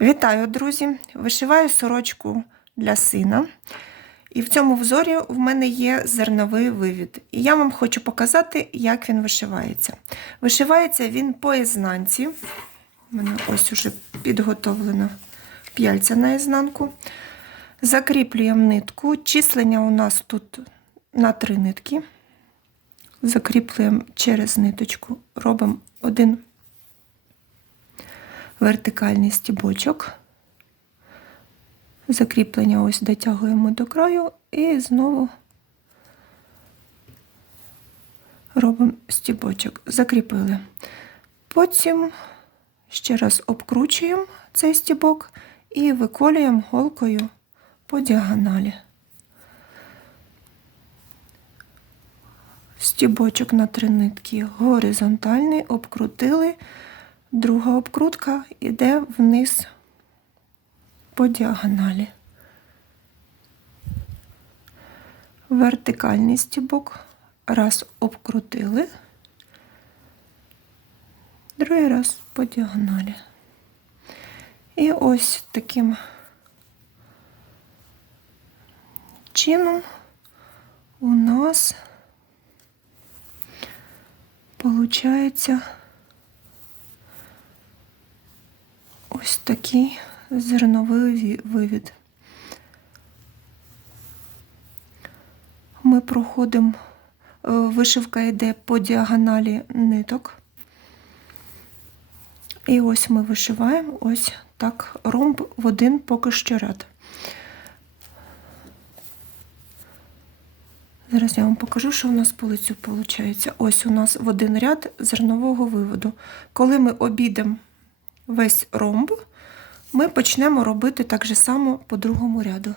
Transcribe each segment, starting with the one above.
Вітаю, друзі! Вишиваю сорочку для сина. І в цьому взорі в мене є зерновий вивід. І я вам хочу показати, як він вишивається. Вишивається він по ізнанці. У мене ось уже підготовлена п'яльця на ізнанку. Закріплюємо нитку. Числення у нас тут на три нитки. Закріплюємо через ниточку, робимо один вертикальний стібочок. Закріплення ось дотягуємо до краю і знову робимо стібочок. Закріпили. Потім ще раз обкручуємо цей стібок і виколюємо голкою по діагоналі. Стібочок на три нитки горизонтальний, обкрутили. Друга обкрутка йде вниз по діагоналі. Вертикальний стібок. Раз обкрутили, другий раз по діагоналі. І ось таким чином у нас получається ось такий зерновий вивід. Ми проходимо, е, вишивка йде по діагоналі ниток. І ось ми вишиваємо ось так ромб в один поки що ряд. Зараз я вам покажу, що у нас по лицю виходить. Ось у нас в один ряд зернового виводу. Коли ми обійдемо весь ромб, ми почнемо робити так же само по другому ряду.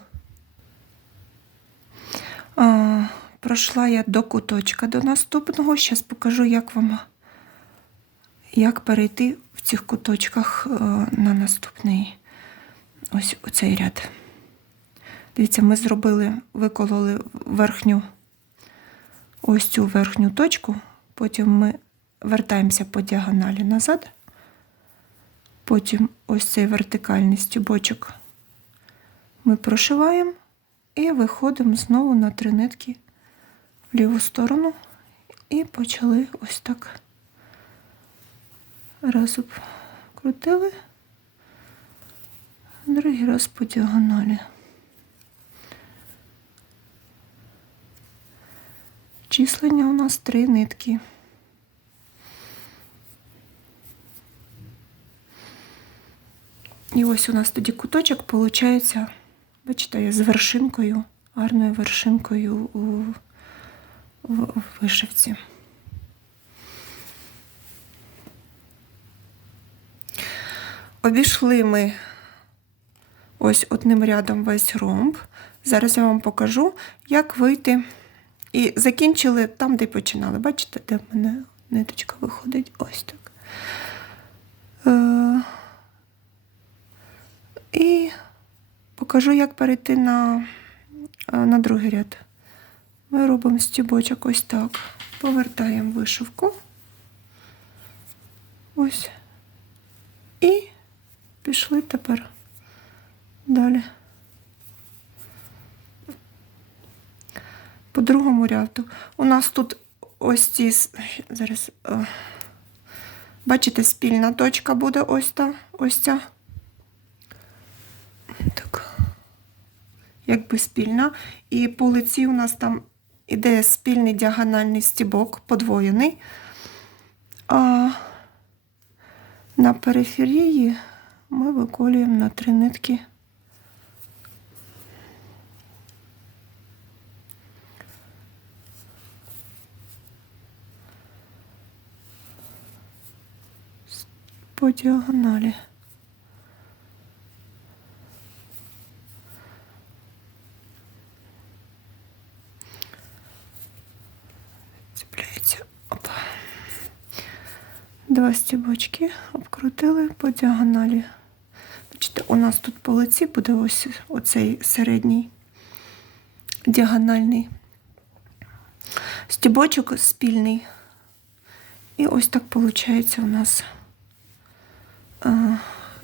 А, Пройшла я до куточка до наступного. Зараз покажу, як вам як перейти в цих куточках е, на наступний ось оцей ряд. Дивіться, ми зробили, викололи верхню ось цю верхню точку, потім ми вертаємося по діагоналі назад. Потім ось цей вертикальний стібочок ми прошиваємо і виходимо знову на три нитки в ліву сторону і почали ось так раз обкрутили, другий раз по діагоналі. Числення у нас три нитки. І ось у нас тоді куточок виходить, бачите, з вершинкою, гарною вершинкою у, в, вишивці. Обійшли ми ось одним рядом весь ромб. Зараз я вам покажу, як вийти. І закінчили там, де починали. Бачите, де в мене ниточка виходить ось так. Е і покажу, як перейти на, на другий ряд. Ми робимо стібочок ось так. Повертаємо вишивку. Ось. І пішли тепер далі. По другому ряду. У нас тут ось ці, зараз, бачите, спільна точка буде ось та, ось ця. Так, якби спільна. І по лиці у нас там іде спільний діагональний стібок, подвоєний. А на периферії ми виколюємо на три нитки. По діагоналі. Два стібочки обкрутили по діагоналі. Бачите, у нас тут по лиці буде ось оцей середній діагональний стібочок спільний. І ось так виходить у нас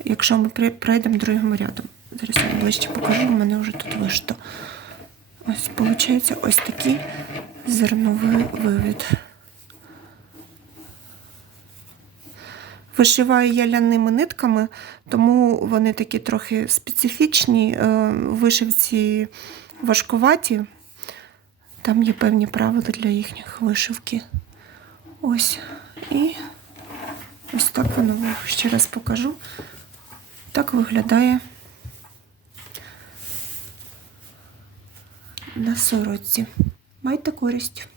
якщо ми пройдемо другим рядом. Зараз я ближче покажу, у мене вже тут вишито. Ось, виходить, ось такий зерновий вивід. Вишиваю я ляними нитками, тому вони такі трохи специфічні, е, вишивці важкуваті. Там є певні правила для їхніх вишивки. Ось. І ось так воно ще раз покажу. Так виглядає на сорочці. Майте користь.